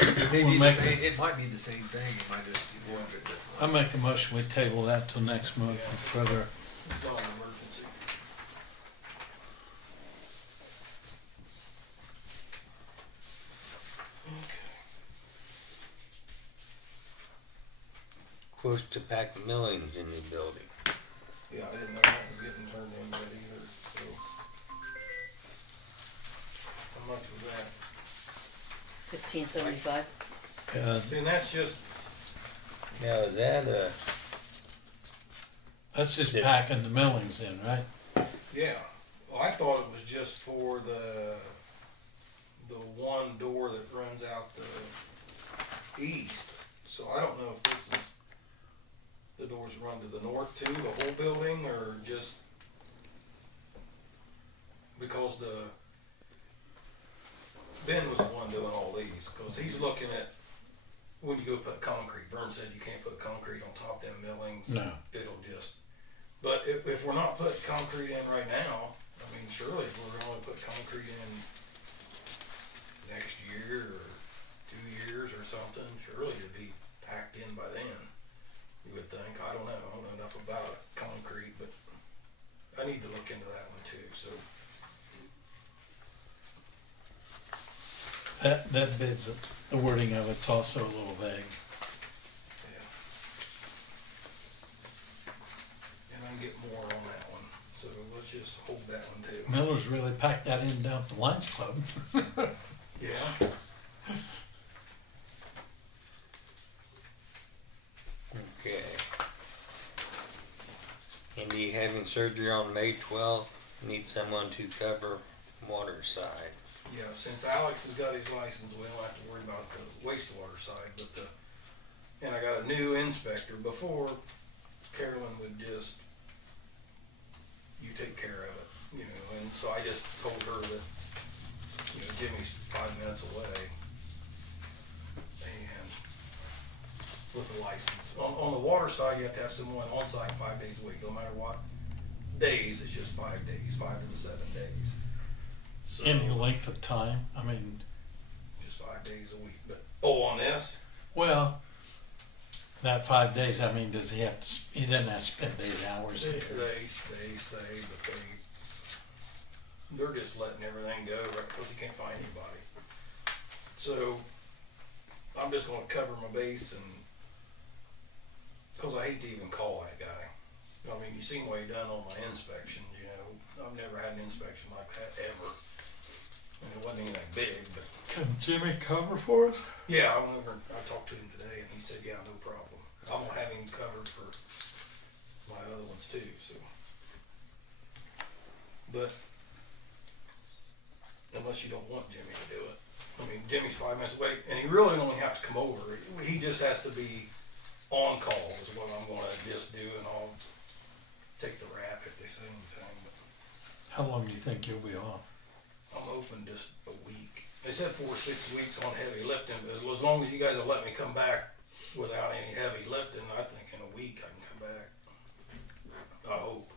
It may We'll be the make same, it- it might be the same thing, it might just be worded differently. I make a motion, we table that till next month and further. It's not an emergency. Okay. Quotes to pack millings in the building. Yeah, I didn't know that was getting turned in yet either, so. How much was that? $15.75. See, and that's just, Now, is that That's just Yeah. packing the millings in, right? yeah, well, I thought it was just for the one door that runs out the east. So I don't know if this is, the doors run to the north too, the whole building, or just because Ben was the one doing all these, cause he's looking at, when you go put concrete, Vern said you can't put concrete on top of them millings. No. It'll just, but if we're not putting concrete in right now, I mean, surely if we're gonna put concrete in next year or 2 years or something, surely it'd be packed in by then. You would think, I don't know enough about concrete, but I need to look into that one too, so. That bid's, the wording of it's also a little vague. Yeah. And I can get more on that one, so let's just hold that one too. Miller's really packed that in down at the Lions Club. Yeah, okay? Andy having surgery on May 12th. Need someone to cover water side. yeah, since Alex has got his license, we don't have to worry about the wastewater side, but and I got a new inspector. Before, Carolyn would just, you take care of it, you know, and so I just told her that, you know, Jimmy's 5 minutes away. And with the license. On the water side, you have to have someone on site 5 days a week, no matter what days, it's just 5 days, 5 of the 7 days. So, Any length of time, I mean, just 5 days a week, but, oh, on this? well, that 5 days, I mean, does he have to, he doesn't have to spend 8 hours They here. say, but they're just letting everything go, right, because you can't find anybody. So, I'm just gonna cover my base and, because I hate to even call that guy. I mean, you seen what he done on my inspection, you know, I've never had an inspection like that ever. And it wasn't anything big, but, Can Jimmy cover for us? yeah, I talked to him today and he said, yeah, no problem. I'm gonna have him covered for my other ones too, so. But, unless you don't want Jimmy to do it. I mean, Jimmy's 5 minutes away, and he really only have to come over. He just has to be on call is what I'm gonna just do, and I'll take the rap if they say anything, but How long do you think you'll be off? I'm open just a week. They said 4 or 6 weeks on heavy lifting, but as long as you guys will let me come back without any heavy lifting, I think in a week I can come back. I hope.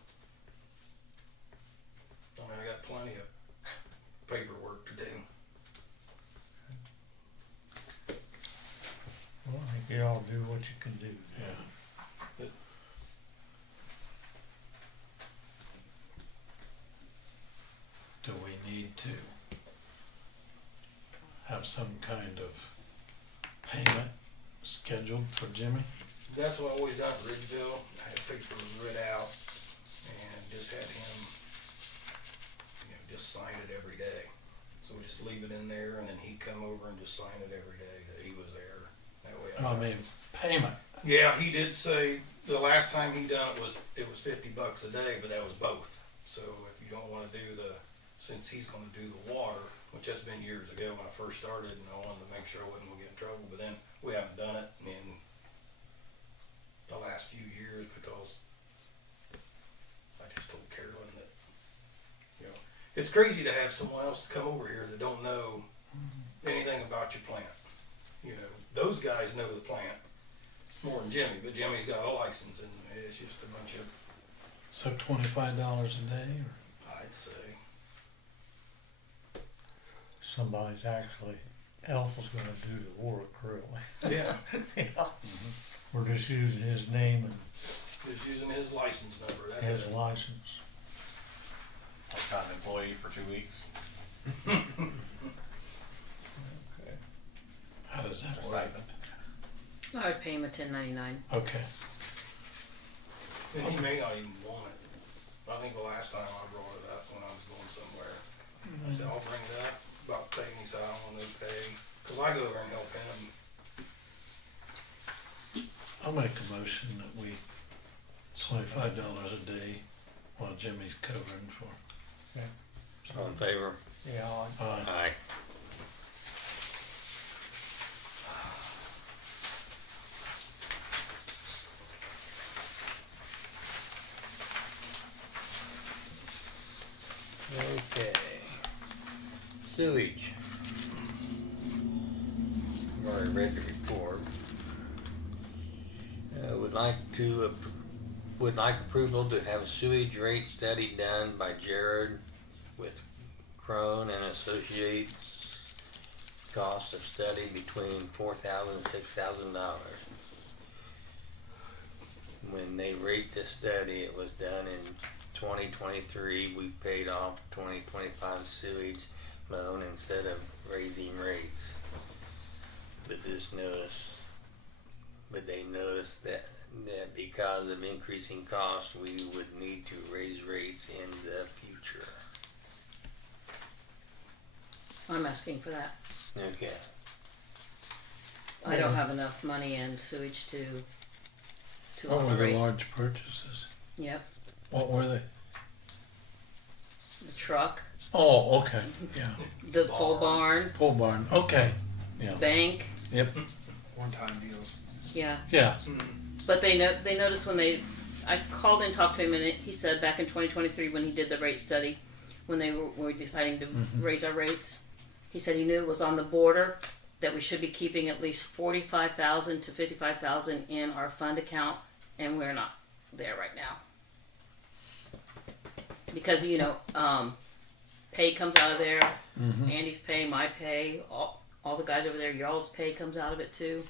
I mean, I got plenty of paperwork to do. Well, I think you all do what you can do. Yeah. Do we need to have some kind of payment scheduled for Jimmy? That's what I always done at Ridgeville. I had papers read out and just had him, you know, just sign it every day. So we just leave it in there and then he'd come over and just sign it every day that he was there. That way No, I mean, payment. yeah, he did say the last time he done it was $50 a day, but that was both. So if you don't want to do since he's going to do the water, which has been years ago when I first started, and I wanted to make sure I wasn't going to get in trouble, but then we haven't done it in the last few years because I just told Carolyn that, you know, it's crazy to have someone else come over here that don't know anything about your plant. You know, those guys know the plant more than Jimmy, but Jimmy's got a license and it's just a bunch of, So $25 a day, or I'd say, somebody's actually else is gonna do the work, really. Yeah, You know? We're just using his name just using his license number, and that's his it. license. Full-time employee for 2 weeks. Okay. How does that work? Stipend. I would pay him a 1099. Okay. And he may not even want it. I think the last time I brought it up when I was going somewhere, I said, I'll bring it up about paying. He said, I don't want to pay, cause I go over and help him. I'll make a motion that we $25 a day while Jimmy's covering for. All in favor? Yeah, Aye. Okay. Sewage. Already read the report. Would like approval to have a sewage rate study done by Jared with Crone and Associates. Cost of study between $4,000 and $6,000. When they rate the study, it was done in 2023. We paid off 2025 sewage loan instead of raising rates. But they noticed that because of increasing costs, we would need to raise rates in the future. I'm asking for that. Okay. I don't have enough money in sewage to What were the operate. large purchases? Yep. What were they? The truck, Oh, okay, yeah. the pole barn, Pole barn, okay, yeah, bank. yep, One-time deals. Yeah. yeah. But they noticed when I called and talked to him, and he said back in 2023 when he did the rate study, when they were deciding to raise our rates, he said he knew it was on the border that we should be keeping at least $45,000 to $55,000 in our fund account, and we're not there right now because pay comes out of there. Andy's pay, my pay, all the guys over there, y'all's pay comes out of it too.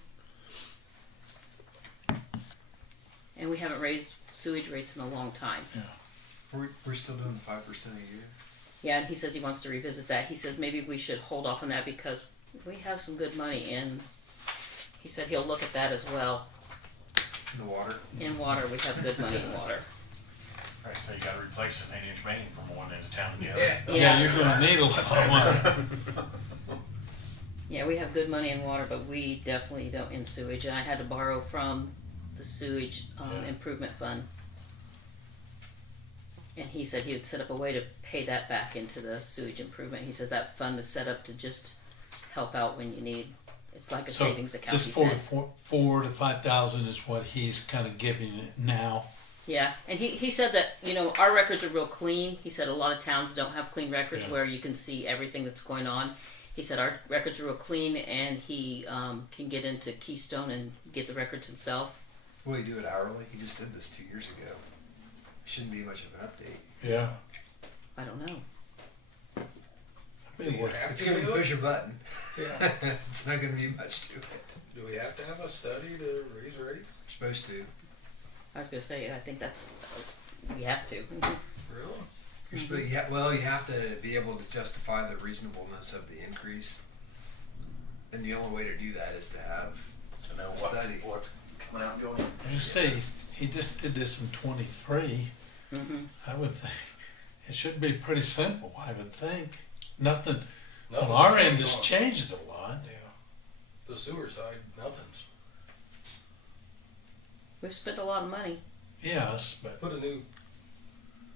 And we haven't raised sewage rates in a long time. We're still doing the 5% a year. Yeah, and he says he wants to revisit that. He says maybe we should hold off on that because we have some good money in. He said he'll look at that as well. In the water. In water, we have good money in water. Right, so you gotta replace an 8-inch main from one end of town to the other. Yeah. Yeah, you're gonna need a lot of money. Yeah, we have good money in water, but we definitely don't in sewage. And I had to borrow from the sewage improvement fund. And he said he would set up a way to pay that back into the sewage improvement. He said that fund is set up to just help out when you need. It's like a So savings account. this He four said. to 5,000 is what he's kind of giving it now. Yeah, and he said that our records are real clean. He said a lot of towns don't have clean records Yeah. where you can see everything that's going on. He said our records are real clean, and he can get into Keystone and get the records himself. Will he do it hourly? He just did this 2 years ago. Shouldn't be much of an update. Yeah. I don't know. It'd be worth- It's gonna be push a button. Yeah. It's not gonna be much to it. Do we have to have a study to raise rates? We're supposed to. I was gonna say I think that's we have to. Really? You're supposed, you have to be able to justify the reasonableness of the increase. And the only way to do that is to have To know a study. what's coming out and going in. You say he just did this in 23. Mm-hmm. I would think it should be pretty simple. I would think nothing on Nothing's our end changed has on- changed a lot. Yeah. The sewer side, nothing's. We've spent a lot of money. Yes, but Put a new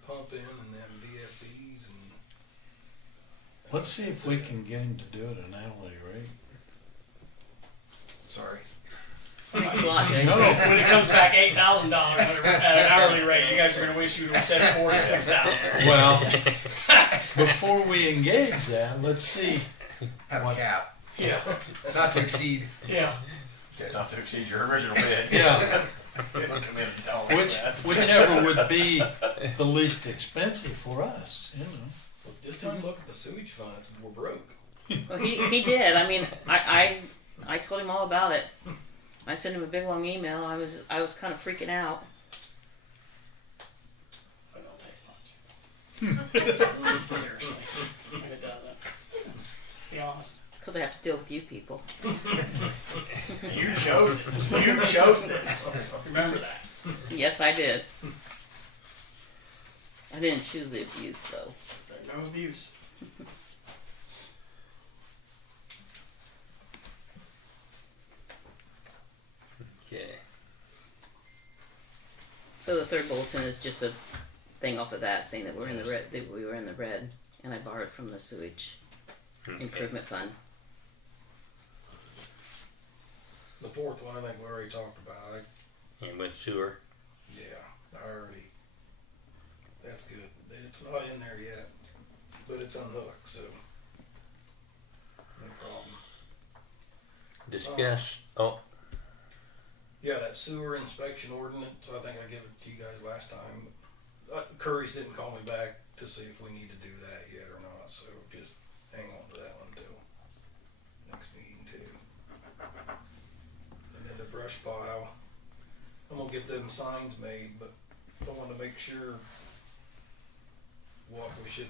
pump in and then VFDs and. let's see if we can get him to do it an hourly rate. Sorry. Thanks a lot, Jason. No. When it comes back $8,000 at an hourly rate, you guys are going to wish you would said $46,000. Well, before we engage that, let's see. Have What? a cap. Yeah, Not to exceed. yeah. Not to exceed your original bid. Yeah. Come in and tell us that. Whichever would be the least expensive for us, Just time to look at the sewage fund, we're broke. Well, he did. I mean, I told him all about it. I sent him a big long email. I was kind of freaking out. But don't take much. Seriously. And it doesn't. Be honest. Because I have to deal with you people. You chose it. You chose this. Remember that. Yes, I did. I didn't choose the abuse, though. There's no abuse. Okay. So the third bulletin is just a thing off of that saying that we're in the red. That we were in the red, and I borrowed from the sewage improvement fund. The fourth one, I think we already talked about. And with sewer. Yeah, I already. That's good. It's not in there yet, but it's unhooked, so no problem. Discuss. Oh, Yeah, that sewer inspection ordinance. I think I gave it to you guys last time. Curry's didn't call me back to see if we need to do that yet or not, so just hang on to that one till next meeting too. And then the brush pile. I'm gonna get them signs made, but I want to make sure what we should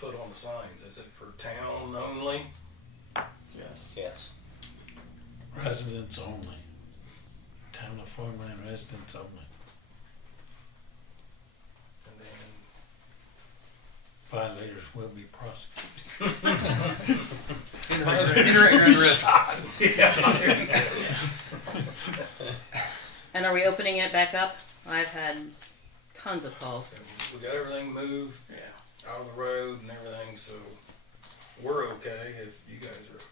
put on the signs. Is it for town only? Yes. yes. Residents only. Town of Farmland residents only. And then Violators will be prosecuted. And are we opening it back up? I've had tons of calls. we got everything moved Yeah. out of the road and everything, so we're okay if you guys are okay.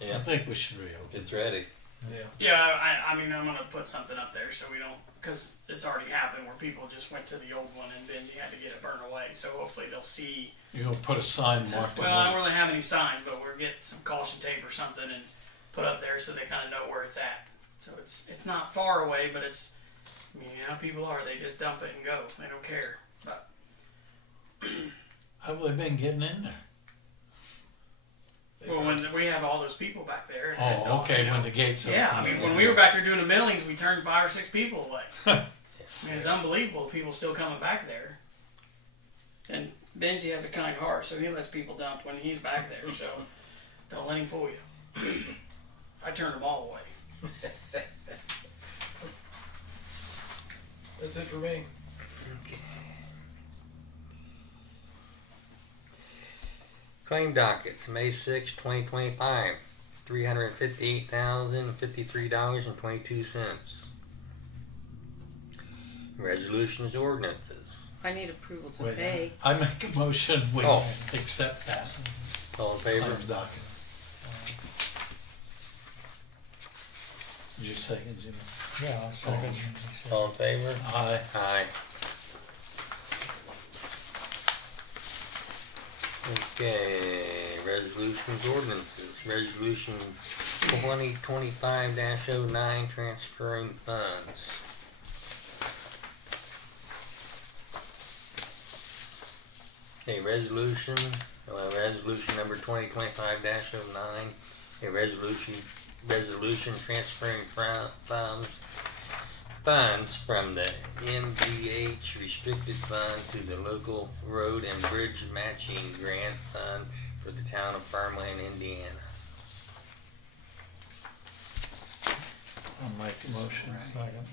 Yeah. I think we should reopen. It's ready. Yeah. Yeah, I mean, I'm gonna put something up there so we don't, because it's already happened where people just went to the old one and Benji had to get it burned away. So hopefully they'll see. You're gonna put a sign marking. Well, I don't really have any signs, but we'll get some caution tape or something and put up there so they kind of know where it's at. So it's not far away, but it's. I mean, you know how people are. They just dump it and go. They don't care. But How have they been getting in there? well, when we have all those people back there. Oh, okay, you know, when the gates open. Yeah, I mean, when we were back there doing the millings, we turned 5 or 6 people away. I mean, it's unbelievable. People still coming back there. And Benji has a kind heart, so he lets people dump when he's back there. So don't let him fool you. I turned them all away. That's it for me. Claim dockets, May 6, 2025, $358,053.22. Resolutions, ordinances. I need approval to Wait, pay. I make a motion, we Oh. accept that. All in favor? Claims docket. Did you second, Jimmy? Yeah, I'll second. All in favor? Aye. Aye. Okay, resolutions, ordinances. Resolution 2025-09, transferring funds. A resolution number 2025-09, a resolution transferring funds from the MGH restricted fund to the local road and bridge matching grant fund for the town of Farmland, Indiana. I'll make a motion. Second.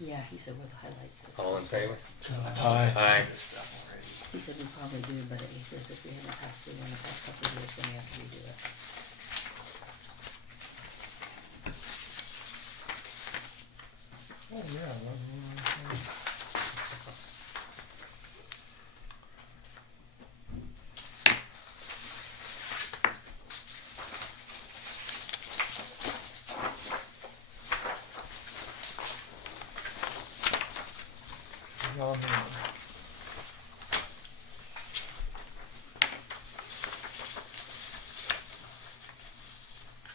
Yeah, he said where the highlights is. All in favor? Aye. Aye. He said we probably do, but he says if we haven't passed it in the past couple of years, then we have to redo it. Oh, yeah. On the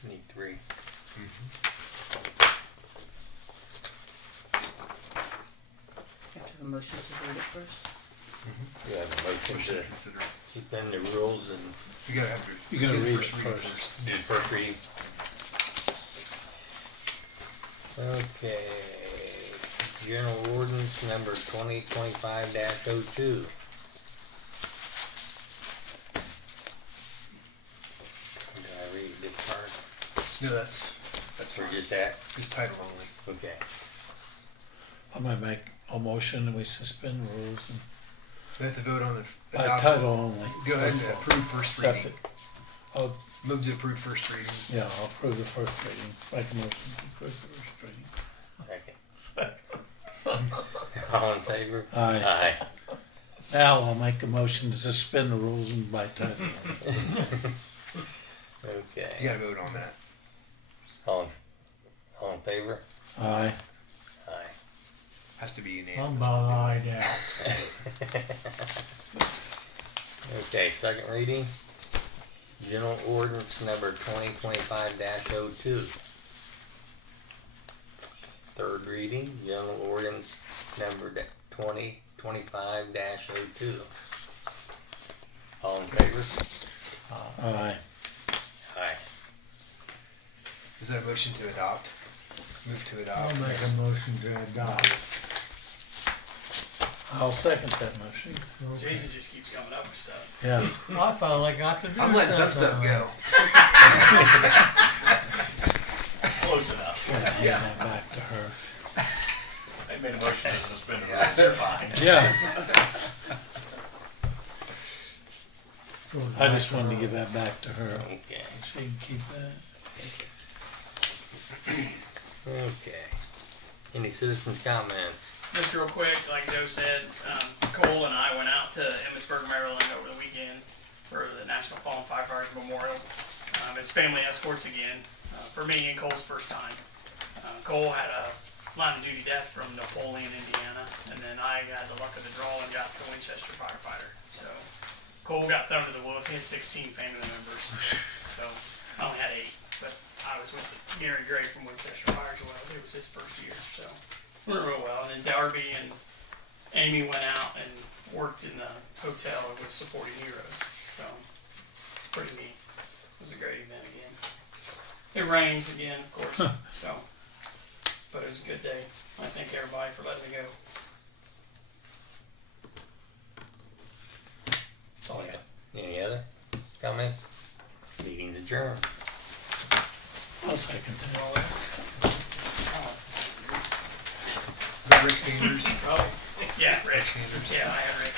Need 3. You have to have a motion to read it first. You have a motion Motion to to consider. suspend the rules and You gotta have to. You gotta do the read it reading first. do the first reading. Okay, general ordinance number 2025-02. Did I read this part, No, that's or fine. just that? Just title only. Okay. I might make a motion and we suspend rules and We have to vote on the. by adopt- title only. Go ahead and approve first Accept reading. it. Oh, Move to approve first reading. yeah, I'll approve the first reading. Make a motion to approve the first reading. Second. All in favor? Aye. Aye. Now I'll make a motion to suspend the rules and by title only. You Okay. gotta vote on that. All in favor? Aye. Aye. Has to be I'm unanimous. about eyed out. Okay, second reading. General ordinance number 2025-02. Third reading, general ordinance number 2025-02. All in favor? Aye. Aye. Is that a motion to adopt? Move to adopt. I'll make a motion to adopt. I'll second that motion. Jason just keeps coming up with stuff. Yes. I finally got to do I'm letting some something. stuff go. Close enough. Hand that back to her. They made a motion to suspend the rules, they're fine. Yeah, Goes I back just wanted to her. give that back to her. Okay. She can keep that. Okay. Any citizens' comments? Just real quick, like Joe said, Cole and I went out to Emmitsburg, Maryland over the weekend for the National Fallen Firefighters Memorial. It's family escorts again, for me and Cole's first time. Cole had a line of duty death from Napoleon, Indiana, and then I had the luck of the draw and got the Winchester firefighter. So Cole got thrown to the wolves. He had 16 family members, so I only had 8, but I was with Gary Gray from Winchester Fire as well. It was his first year, so went real well. And then Darby and Amy went out and worked in the hotel with Supporting Heroes, so it's pretty neat. It was a great event again. It rained again, of course, so, but it was a good day. I thank everybody for letting me go. That's all I got. Any other comments? Meeting's adjourned. I'll second that. Is that Rick Sanders? Oh, yeah, Rick. Sanders. Yeah, I had Rick.